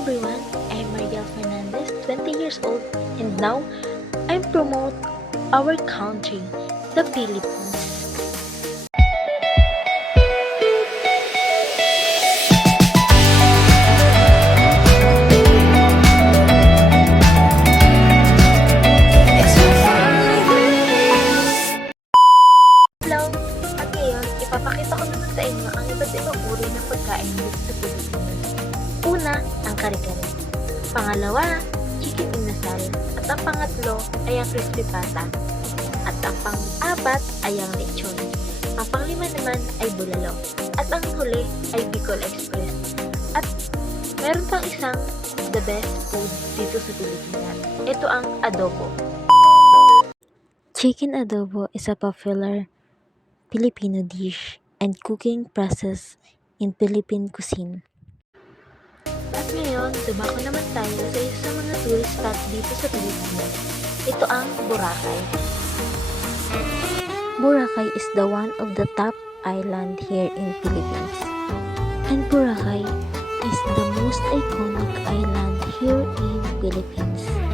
everyone, I'm Mariel Fernandez, 20 years old, and now I promote our country, the Philippines. Hello! At ngayon, ipapakita ko naman sa inyo ang iba't ibang uri ng pagkain dito sa Pilipinas. Una, ang kare-kare. Pangalawa, chicken inasal. At ang pangatlo ay ang crispy pata. At ang pang-apat ay ang lechon. Ang panglima naman ay bulalo. At ang huli ay Bicol Express. At meron pang isang the best food dito sa Pilipinas. Ito ang adobo. Chicken adobo is a popular Filipino dish and cooking process in Philippine cuisine. At ngayon, dumako naman tayo sa isa sa mga tourist spot dito sa Pilipinas. Ito ang Boracay. Boracay is the one of the top island here in Philippines. And Boracay is the most iconic island here in Philippines.